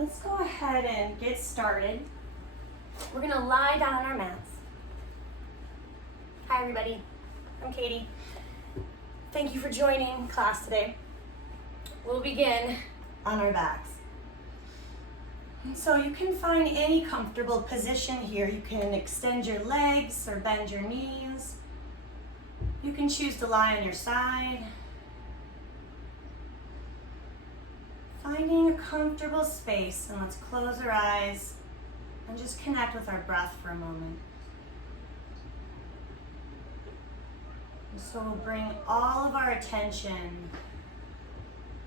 Let's go ahead and get started. We're gonna lie down on our mats. Hi everybody, I'm Katie. Thank you for joining class today. We'll begin on our backs. So you can find any comfortable position here. You can extend your legs or bend your knees. You can choose to lie on your side. Finding a comfortable space, and let's close our eyes and just connect with our breath for a moment. And so we'll bring all of our attention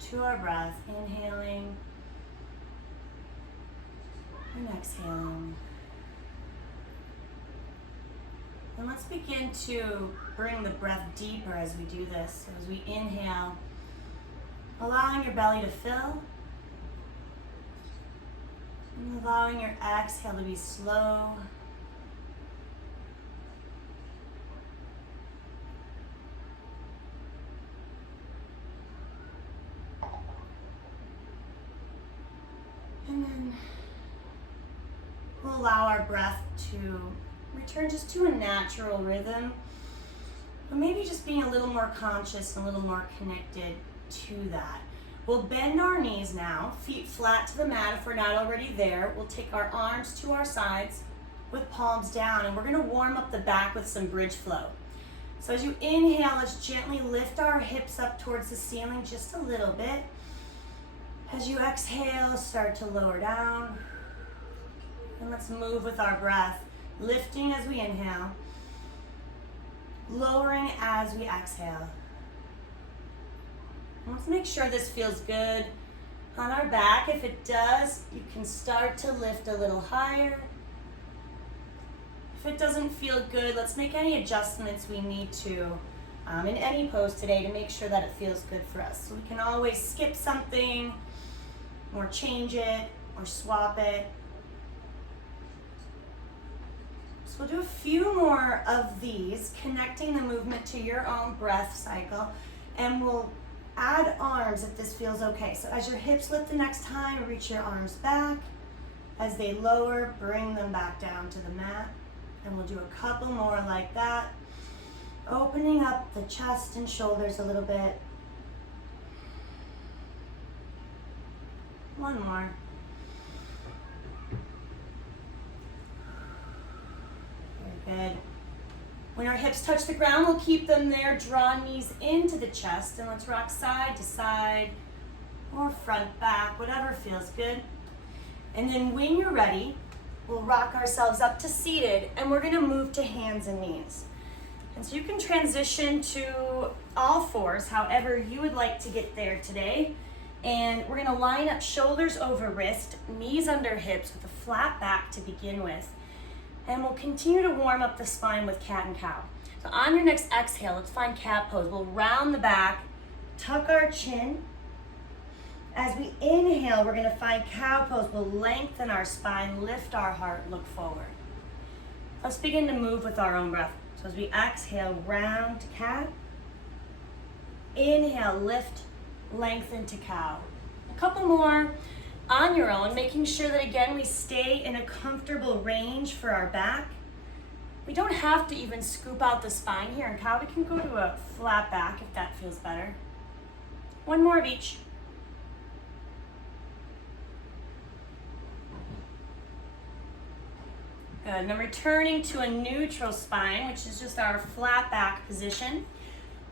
to our breath, inhaling and exhaling. And let's begin to bring the breath deeper as we do this. So as we inhale, allowing your belly to fill, and allowing your exhale to be slow. And then we'll allow our breath to return just to a natural rhythm, or maybe just being a little more conscious and a little more connected to that. We'll bend our knees now, feet flat to the mat if we're not already there. We'll take our arms to our sides with palms down, and we're gonna warm up the back with some bridge flow. So as you inhale, let's gently lift our hips up towards the ceiling just a little bit. As you exhale, start to lower down. And let's move with our breath, lifting as we inhale, lowering as we exhale. Let's make sure this feels good on our back. If it does, you can start to lift a little higher. If it doesn't feel good, let's make any adjustments we need to in any pose today to make sure that it feels good for us. So we can always skip something, or change it, or swap it. So we'll do a few more of these, connecting the movement to your own breath cycle, and we'll add arms if this feels okay. So as your hips lift the next time, reach your arms back. As they lower, bring them back down to the mat. And we'll do a couple more like that. Opening up the chest and shoulders a little bit. One more. Very good. When our hips touch the ground, we'll keep them there. Draw knees into the chest, and let's rock side to side or front back, whatever feels good. And then when you're ready, we'll rock ourselves up to seated, and we're gonna move to hands and knees. And so you can transition to all fours, however you would like to get there today. And we're gonna line up shoulders over wrist, knees under hips with a flat back to begin with. And we'll continue to warm up the spine with cat and cow. So on your next exhale, let's find cat pose. We'll round the back, tuck our chin. As we inhale, we're gonna find cow pose. We'll lengthen our spine, lift our heart, look forward. Let's begin to move with our own breath. So as we exhale, round to cat. Inhale, lift, lengthen to cow. A couple more on your own, making sure that again we stay in a comfortable range for our back. We don't have to even scoop out the spine here in cow. We can go to a flat back if that feels better. One more of each. Good. Now returning to a neutral spine, which is just our flat back position.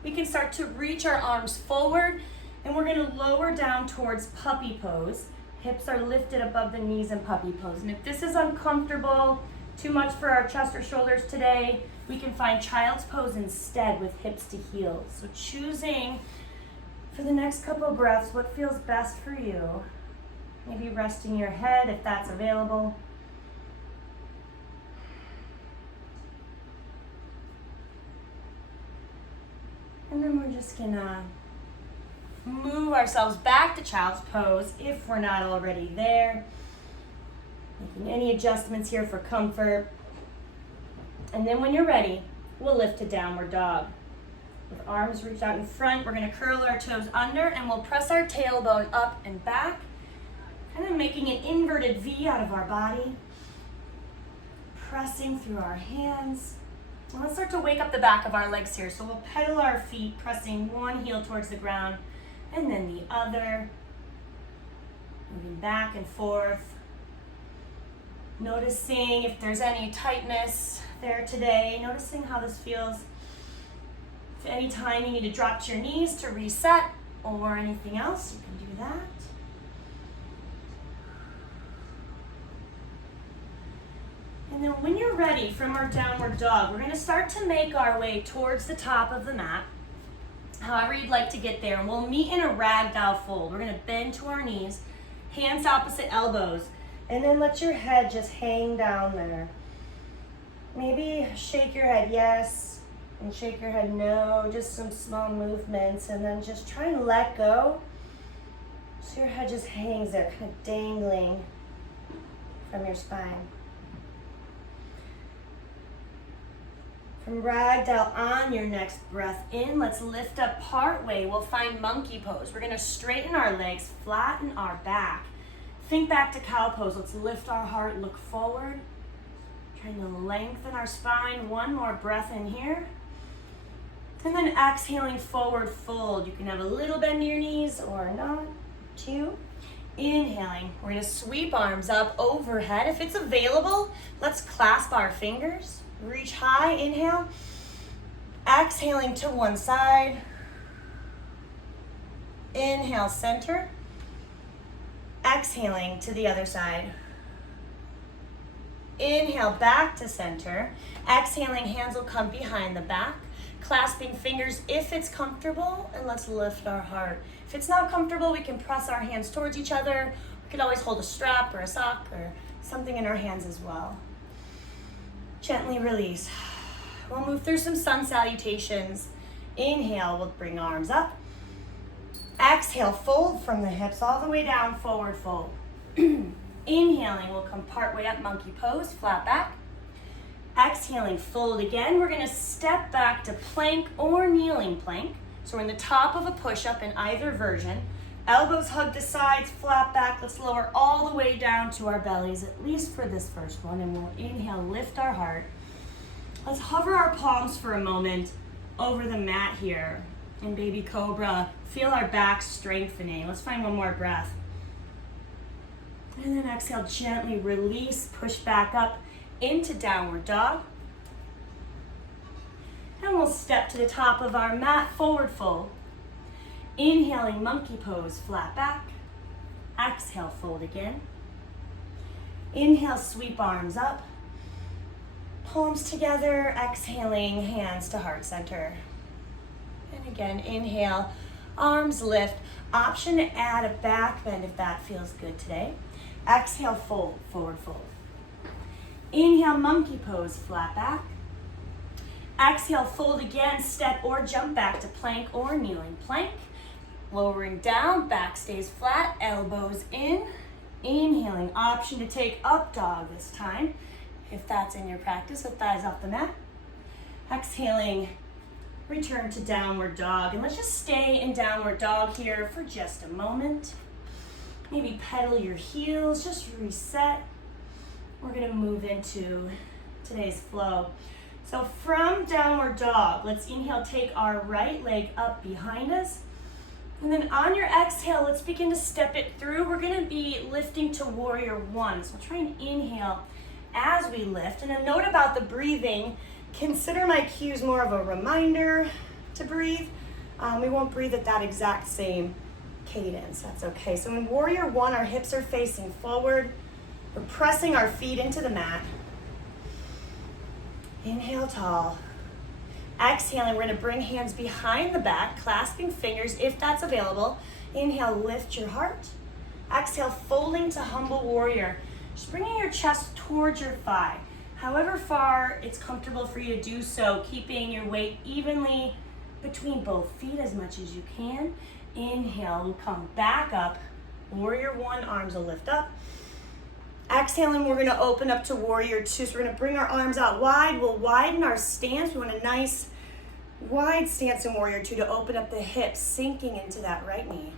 We can start to reach our arms forward, and we're gonna lower down towards puppy pose. Hips are lifted above the knees in puppy pose. And if this is uncomfortable, too much for our chest or shoulders today, we can find child's pose instead with hips to heels. So choosing for the next couple of breaths what feels best for you. Maybe resting your head if that's available. And then we're just gonna move ourselves back to child's pose if we're not already there. Making any adjustments here for comfort. And then when you're ready, we'll lift to downward dog. With arms reached out in front, we're gonna curl our toes under and we'll press our tailbone up and back. Kind of make making an inverted V out of our body. Pressing through our hands. And let's start to wake up the back of our legs here. So we'll pedal our feet, pressing one heel towards the ground and then the other. Moving back and forth. Noticing if there's any tightness there today. Noticing how this feels. If any time you need to drop to your knees to reset or anything else, you can do that. And then when you're ready from our downward dog, we're going to start to make our way towards the top of the mat, however you'd like to get there. And we'll meet in a ragdoll fold. We're going to bend to our knees, hands opposite elbows, and then let your head just hang down there. Maybe shake your head yes, and shake your head no, just some small movements, and then just try and let go. So your head just hangs there, kind of dangling from your spine. From ragdoll on your next breath in, let's lift up part way. We'll find monkey pose. We're gonna straighten our legs, flatten our back. Think back to cow pose. Let's lift our heart, look forward. Trying to lengthen our spine. One more breath in here. And then exhaling, forward fold. You can have a little bend to your knees or not. 2. Inhaling, we're gonna sweep arms up overhead. If it's available, let's clasp our fingers. Reach high, inhale. Exhaling to one side. Inhale, center. Exhaling to the other side. Inhale, back to center. Exhaling, hands will come behind the back. Clasping fingers if it's comfortable, and let's lift our heart. If it's not comfortable, we can press our hands towards each other. We can always hold a strap or a sock or something in our hands as well. Gently release. We'll move through some sun salutations. Inhale, we'll bring arms up. Exhale, fold from the hips all the way down, forward fold. Inhaling, we'll come part way up, monkey pose, flat back. Exhaling, fold again. We're gonna step back to plank or kneeling plank. So we're in the top of a push-up in either version. Elbows hug the sides, flat back. Let's lower all the way down to our bellies, at least for this first one. And we'll inhale, lift our heart. Let's hover our palms for a moment over the mat here. In baby cobra, feel our back strengthening. Let's find one more breath. And then exhale, gently release, push back up into downward dog. And we'll step to the top of our mat, forward fold. Inhaling, monkey pose, flat back. Exhale, fold again. Inhale, sweep arms up. Palms together, exhaling, hands to heart center. And again, inhale, arms lift. Option to add a back bend if that feels good today. Exhale, fold, forward fold. Inhale, monkey pose, flat back. Exhale, fold again, step or jump back to plank or kneeling plank. Lowering down, back stays flat, elbows in. Inhaling, option to take up dog this time, if that's in your practice, with thighs off the mat. Exhaling, return to downward dog. And let's just stay in downward dog here for just a moment. Maybe pedal your heels, just reset. We're gonna move into today's flow. So from downward dog, let's inhale, take our right leg up behind us. And then on your exhale, let's begin to step it through. We're gonna be lifting to warrior one. So try and inhale as we lift. And a note about the breathing, consider my cues more of a reminder to breathe. We won't breathe at that exact same cadence, that's okay. So in warrior one, our hips are facing forward. We're pressing our feet into the mat. Inhale tall. Exhaling, we're gonna bring hands behind the back, clasping fingers if that's available. Inhale, lift your heart. Exhale, folding to humble warrior. Just bringing your chest towards your thigh. However far it's comfortable for you to do so, keeping your weight evenly between both feet as much as you can. Inhale, we'll come back up. Warrior one, arms will lift up. Exhaling, we're gonna open up to warrior two. So we're gonna bring our arms out wide. We'll widen our stance. We want a nice wide stance in warrior two to open up the hips, sinking into that right knee.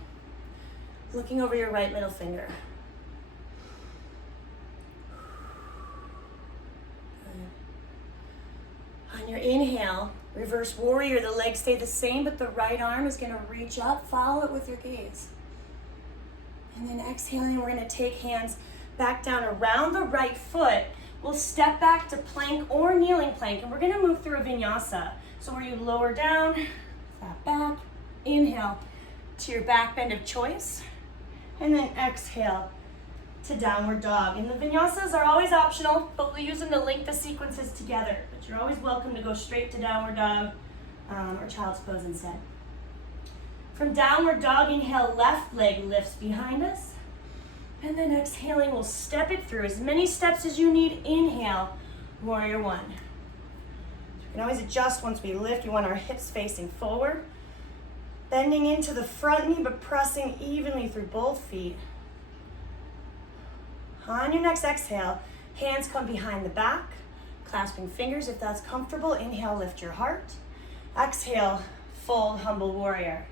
Looking over your right middle finger. On your inhale, reverse warrior, the legs stay the same, but the right arm is gonna reach up, follow it with your gaze. And then exhaling, we're gonna take hands back down around the right foot. We'll step back to plank or kneeling plank, and we're gonna move through a vinyasa. So where you lower down, flat back, inhale to your back bend of choice, and then exhale to downward dog. And the vinyasas are always optional, but we'll use them to link the sequences together. But you're always welcome to go straight to downward dog or child's pose instead. From downward dog, inhale, left leg lifts behind us. And then exhaling, we'll step it through as many steps as you need. Inhale, warrior one. You can always adjust once we lift. You want our hips facing forward. Bending into the front knee, but pressing evenly through both feet. On your next exhale, hands come behind the back, clasping fingers if that's comfortable. Inhale, lift your heart. Exhale, fold, humble warrior.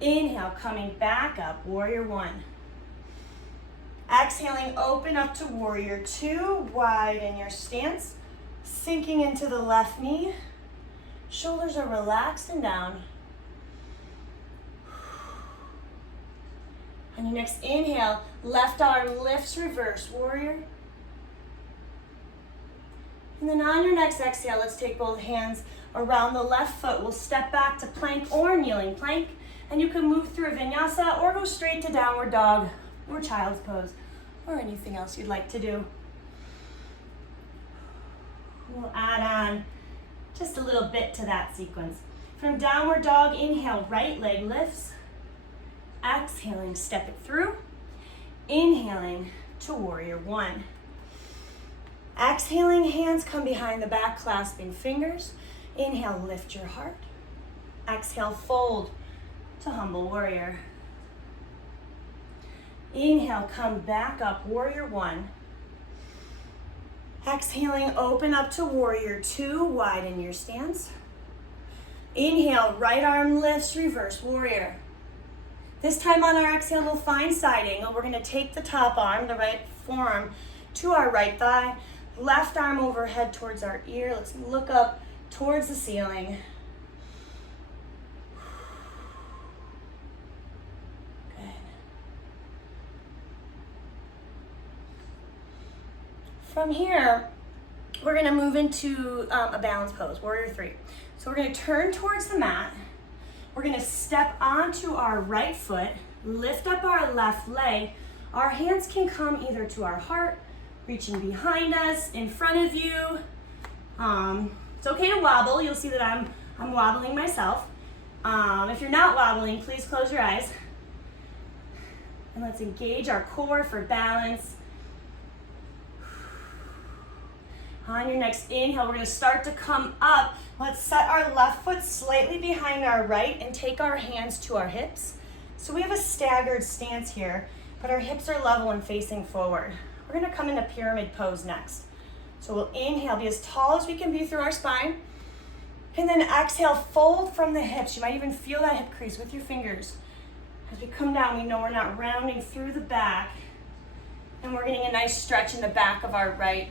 Inhale, coming back up, warrior one. Exhaling, open up to warrior two, widen your stance, sinking into the left knee. Shoulders are relaxed and down. On your next inhale, left arm lifts, reverse warrior. And then on your next exhale, let's take both hands around the left foot. We'll step back to plank or kneeling plank. And you can move through a vinyasa or go straight to downward dog or child's pose or anything else you'd like to do. We'll add on just a little bit to that sequence. From downward dog, inhale, right leg lifts. Exhaling, step it through. Inhaling to warrior one. Exhaling, hands come behind the back, clasping fingers. Inhale, lift your heart. Exhale, fold to humble warrior. Inhale, come back up, warrior one. Exhaling, open up to warrior two, widen your stance. Inhale, right arm lifts, reverse warrior. This time on our exhale, we'll find side angle. We're gonna take the top arm, the right forearm, to our right thigh, left arm overhead towards our ear. Let's look up towards the ceiling. From here, we're gonna move into a balance pose, warrior three. So we're gonna turn towards the mat. We're gonna step onto our right foot, lift up our left leg. Our hands can come either to our heart, reaching behind us, in front of you. It's okay to wobble. You'll see that I'm wobbling myself. If you're not wobbling, please close your eyes. And let's engage our core for balance. On your next inhale, we're gonna start to come up. Let's set our left foot slightly behind our right and take our hands to our hips. So we have a staggered stance here, but our hips are level and facing forward. We're gonna come into pyramid pose next. So we'll inhale, be as tall as we can be through our spine. And then exhale, fold from the hips. You might even feel that hip crease with your fingers. As we come down, we know we're not rounding through the back. And we're getting a nice stretch in the back of our right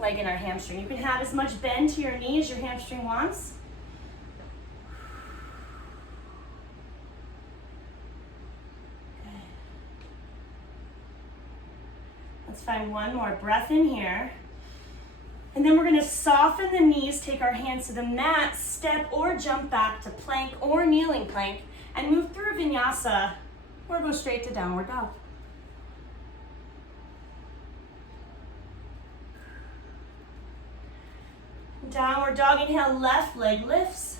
leg and our hamstring. You can have as much bend to your knee as your hamstring wants. Good. Let's find one more breath in here. And then we're gonna soften the knees, take our hands to the mat, step or jump back to plank or kneeling plank, and move through vinyasa or go straight to downward dog. Downward dog, inhale, left leg lifts.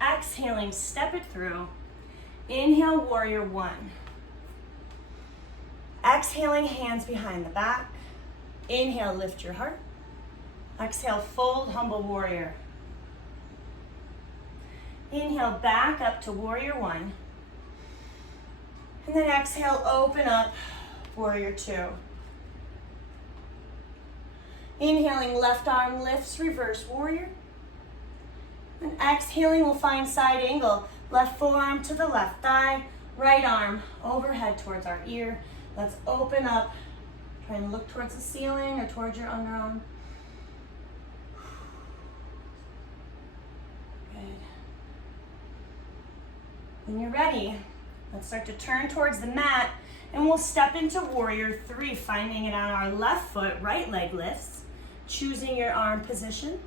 Exhaling, step it through. Inhale, warrior one. Exhaling, hands behind the back. Inhale, lift your heart. Exhale, fold, humble warrior. Inhale, back up to warrior one. And then exhale, open up, warrior two. Inhaling, left arm lifts, reverse warrior. And exhaling, we'll find side angle. Left forearm to the left thigh, right arm overhead towards our ear. Let's open up. Try and look towards the ceiling or towards your underarm. When you're ready, let's start to turn towards the mat and we'll step into warrior three, finding it on our left foot, right leg lifts, choosing your arm position.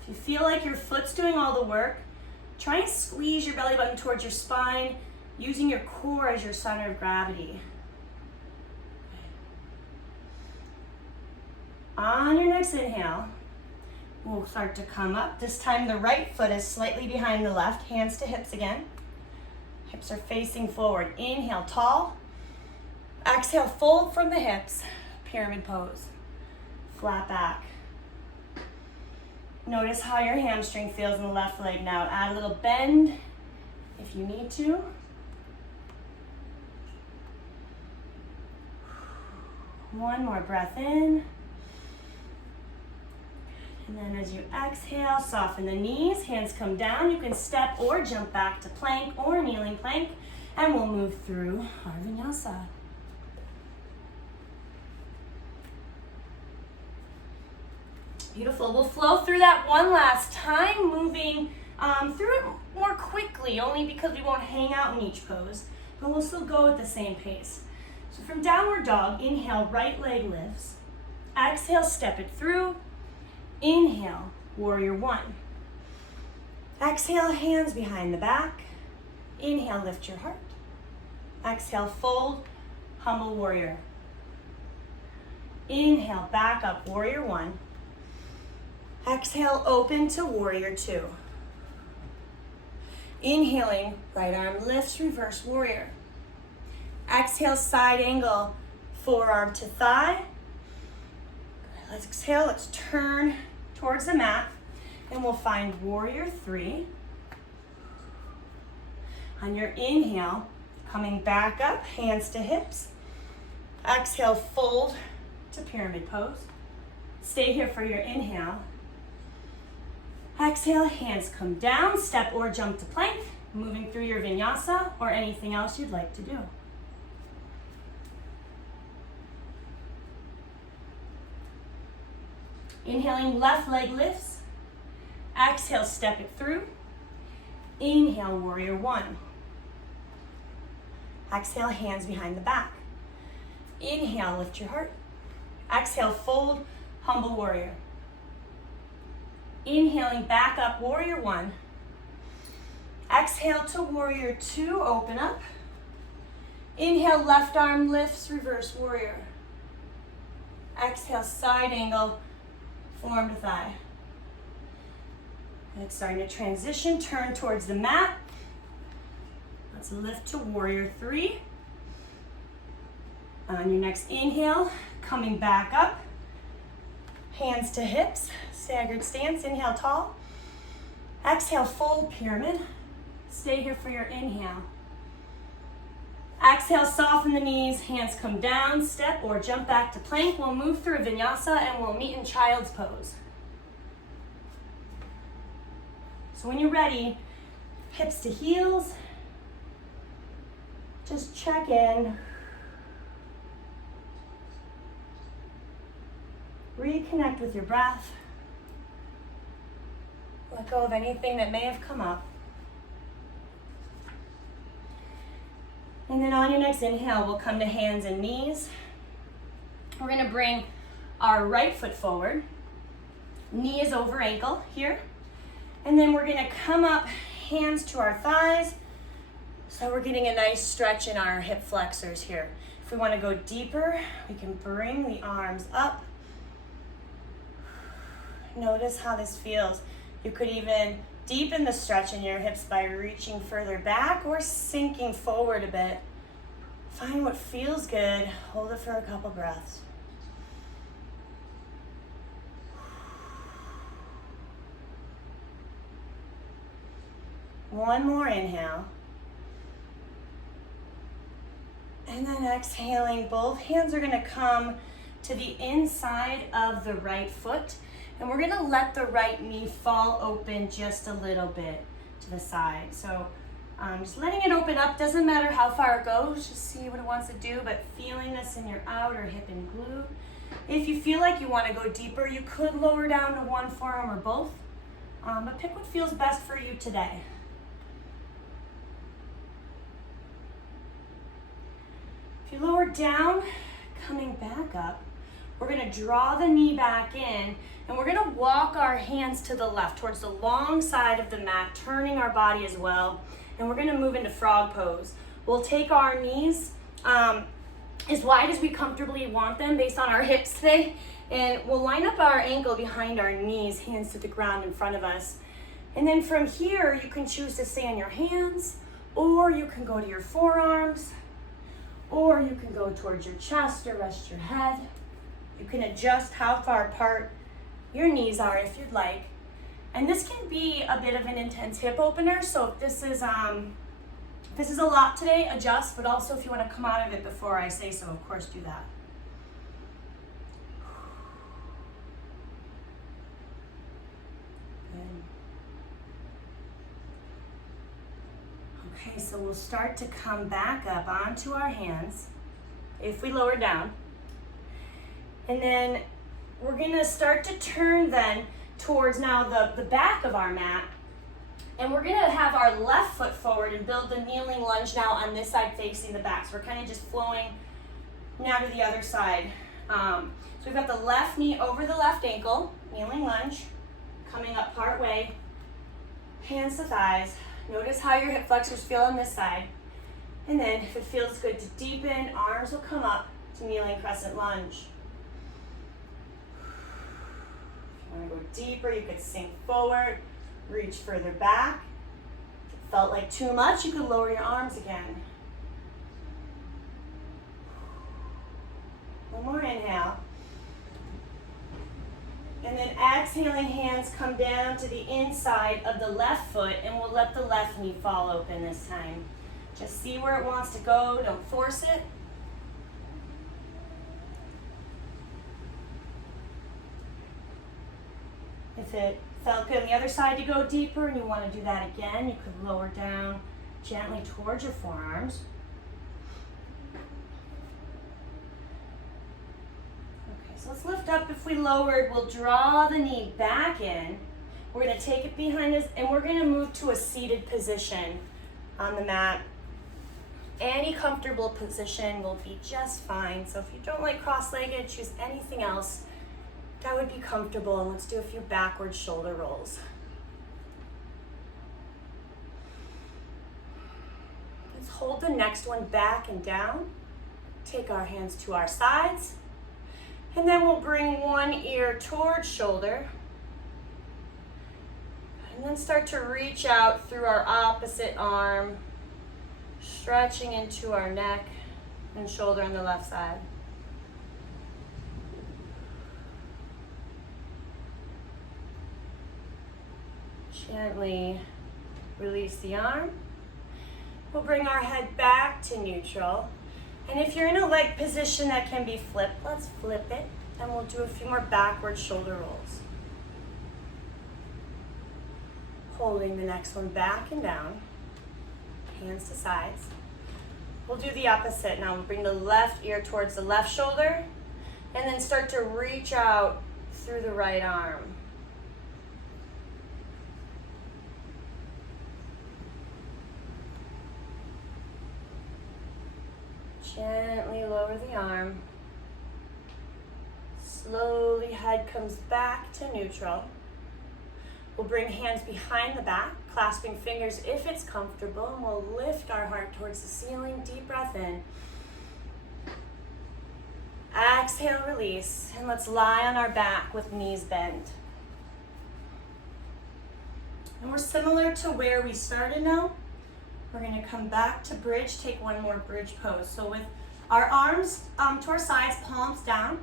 If you feel like your foot's doing all the work, try and squeeze your belly button towards your spine, using your core as your center of gravity. On your next inhale, we'll start to come up. This time the right foot is slightly behind the left, hands to hips again. Hips are facing forward. Inhale, tall. Exhale, fold from the hips, pyramid pose. Flat back. Notice how your hamstring feels in the left leg now. Add a little bend if you need to. One more breath in. And then as you exhale, soften the knees, hands come down. You can step or jump back to plank or kneeling plank, and we'll move through our vinyasa. Beautiful. We'll flow through that one last time, moving through it more quickly, only because we won't hang out in each pose, but we'll still go at the same pace. So from downward dog, inhale, right leg lifts. Exhale, step it through. Inhale, warrior one. Exhale, hands behind the back. Inhale, lift your heart. Exhale, fold, humble warrior. Inhale, back up, warrior one. Exhale, open to warrior two. Inhaling, right arm lifts, reverse warrior. Exhale, side angle, forearm to thigh. Let's exhale, let's turn towards the mat, and we'll find warrior three. On your inhale, coming back up, hands to hips. Exhale, fold to pyramid pose. Stay here for your inhale. Exhale, hands come down, step or jump to plank, moving through your vinyasa or anything else you'd like to do. Inhaling, left leg lifts. Exhale, step it through. Inhale, warrior one. Exhale, hands behind the back. Inhale, lift your heart. Exhale, fold, humble warrior. Inhaling, back up, warrior one. Exhale to warrior two, open up. Inhale, left arm lifts, reverse warrior. Exhale, side angle, forearm to thigh. And it's starting to transition, turn towards the mat. Let's lift to warrior three. On your next inhale, coming back up. Hands to hips, staggered stance, inhale tall. Exhale, fold pyramid. Stay here for your inhale. Exhale, soften the knees, hands come down, step or jump back to plank. We'll move through a vinyasa and we'll meet in child's pose. So when you're ready, hips to heels. Just check in. Reconnect with your breath. Let go of anything that may have come up. And then on your next inhale, we'll come to hands and knees. We're gonna bring our right foot forward. Knee is over ankle here. And then we're gonna come up, hands to our thighs. So we're getting a nice stretch in our hip flexors here. If we wanna go deeper, we can bring the arms up. Notice how this feels. You could even deepen the stretch in your hips by reaching further back or sinking forward a bit. Find what feels good. Hold it for a couple breaths. One more inhale. And then exhaling, both hands are gonna come to the inside of the right foot. And we're gonna let the right knee fall open just a little bit to the side. So just letting it open up, doesn't matter how far it goes, just see what it wants to do, but feeling this in your outer hip and glute. If you feel like you wanna go deeper, you could lower down to one forearm or both, but pick what feels best for you today. you lower down, coming back up, we're gonna draw the knee back in, and we're gonna walk our hands to the left towards the long side of the mat, turning our body as well. And we're gonna move into frog pose. We'll take our knees as wide as we comfortably want them based on our hips today. And we'll line up our ankle behind our knees, hands to the ground in front of us. And then from here, you can choose to stay on your hands, or you can go to your forearms, or you can go towards your chest or rest your head. You can adjust how far apart your knees are if you'd like. And this can be a bit of an intense hip opener, so if this is a lot today, adjust, but also if you want to come out of it before I say so, of course do that. Good. Okay, so we'll start to come back up onto our hands if we lower down. And then we're gonna start to turn then towards now the back of our mat. And we're gonna have our left foot forward and build the kneeling lunge now on this side facing the back. So we're kind of just flowing now to the other side. So we've got the left knee over the left ankle, kneeling lunge, coming up part way, hands to thighs. Notice how your hip flexors feel on this side. And then if it feels good to deepen, arms will come up to kneeling crescent lunge. If you want to go deeper, you could sink forward, reach further back. If it felt like too much, you could lower your arms again. One more inhale. And then exhaling, hands come down to the inside of the left foot, and we'll let the left knee fall open this time. Just see where it wants to go, don't force it. If it felt good on the other side to go deeper and you want to do that again, you could lower down gently towards your forearms. Okay, so let's lift up. If we lowered, we'll draw the knee back in. We're going to take it behind us, and we're going to move to a seated position on the mat. Any comfortable position will be just fine. So if you don't like cross-legged, choose anything else that would be comfortable. And let's do a few backward shoulder rolls. Let's hold the next one back and down. Take our hands to our sides. And then we'll bring one ear towards shoulder. And then start to reach out through our opposite arm, stretching into our neck and shoulder on the left side. Gently release the arm. We'll bring our head back to neutral. And if you're in a leg position that can be flipped, let's flip it. And we'll do a few more backward shoulder rolls. Holding the next one back and down. Hands to sides. We'll do the opposite now. We'll bring the left ear towards the left shoulder and then start to reach out through the right arm. Gently lower the arm. Slowly head comes back to neutral. We'll bring hands behind the back, clasping fingers if it's comfortable, and we'll lift our heart towards the ceiling. Deep breath in. Exhale, release, and let's lie on our back with knees bent. And we're similar to where we started now. We're going to come back to bridge, take one more bridge pose. So with our arms to our sides, palms down.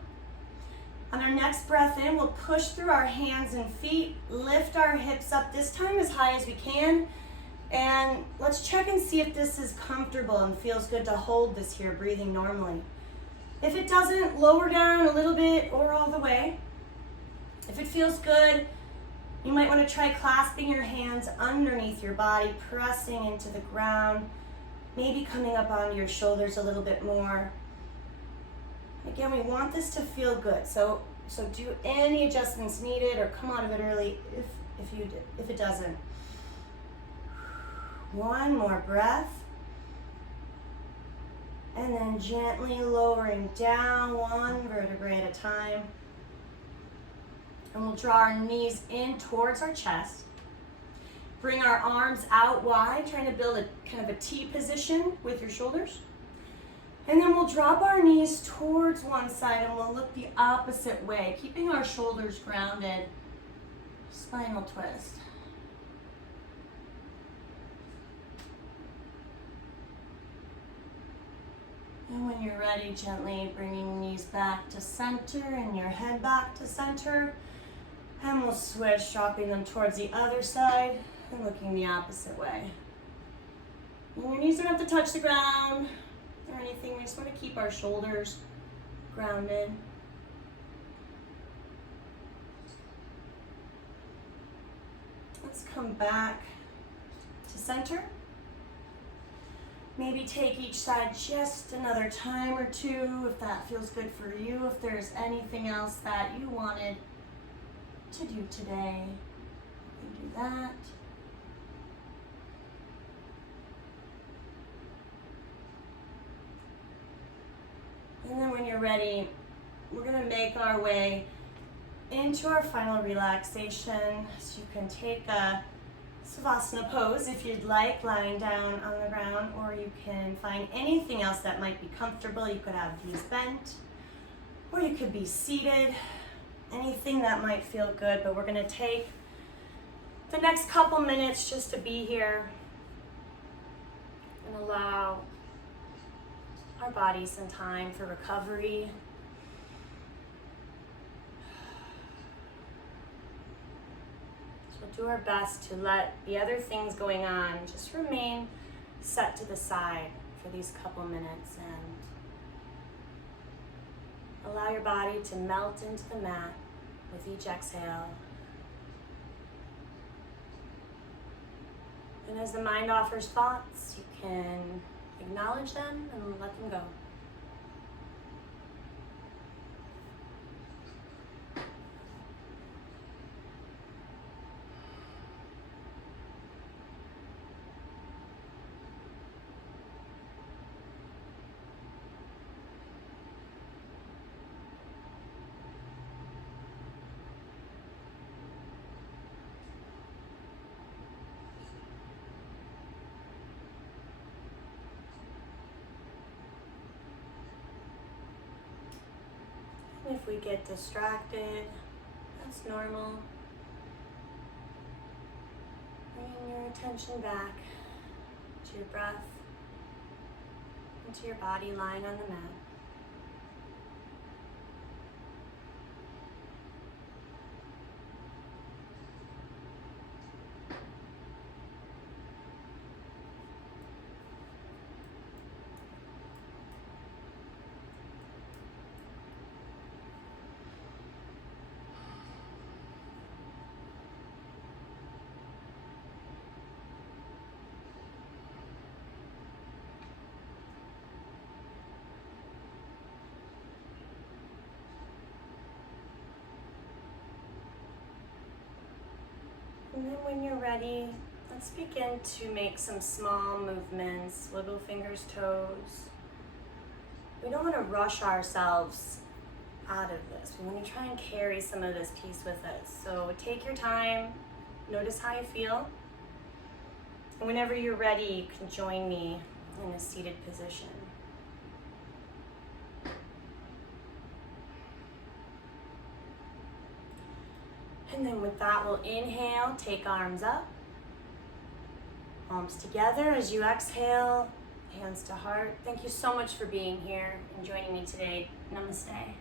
On our next breath in, we'll push through our hands and feet, lift our hips up, this time as high as we can. And let's check and see if this is comfortable and feels good to hold this here, breathing normally. If it doesn't, lower down a little bit or all the way. If it feels good, you might want to try clasping your hands underneath your body, pressing into the ground, maybe coming up onto your shoulders a little bit more. Again, we want this to feel good, so do any adjustments needed or come out of it early if it doesn't. One more breath. And then gently lowering down one vertebrae at a time. And we'll draw our knees in towards our chest. Bring our arms out wide, trying to build a kind of a T position with your shoulders. And then we'll drop our knees towards one side and we'll look the opposite way, keeping our shoulders grounded. Spinal twist. And when you're ready, gently bringing knees back to center and your head back to center. And we'll switch, dropping them towards the other side and looking the opposite way. And your knees don't have to touch the ground or anything. We just want to keep our shoulders grounded. Let's come back to center. Maybe take each side just another time or two if that feels good for you. If there's anything else that you wanted to do today, you can do that. And then when you're ready, we're going to make our way into our final relaxation. So you can take a Savasana pose if you'd like, lying down on the ground, or you can find anything else that might be comfortable. You could have knees bent, or you could be seated, anything that might feel good. But we're going to take the next couple minutes just to be here and allow our body some time for recovery. We'll do our best to let the other things going on just remain set to the side for these couple minutes and allow your body to melt into the mat with each exhale. And as the mind offers thoughts, you can acknowledge them and let them go. If we get distracted, that's normal. Bringing your attention back to your breath and to your body lying on the mat. And then when you're ready, let's begin to make some small movements, wiggle fingers, toes. We don't want to rush ourselves out of this. We want to try and carry some of this piece with us. So take your time, notice how you feel. And whenever you're ready, you can join me in a seated position. And then with that, we'll inhale, take arms up, palms together. As you exhale, hands to heart. Thank you so much for being here and joining me today. Namaste.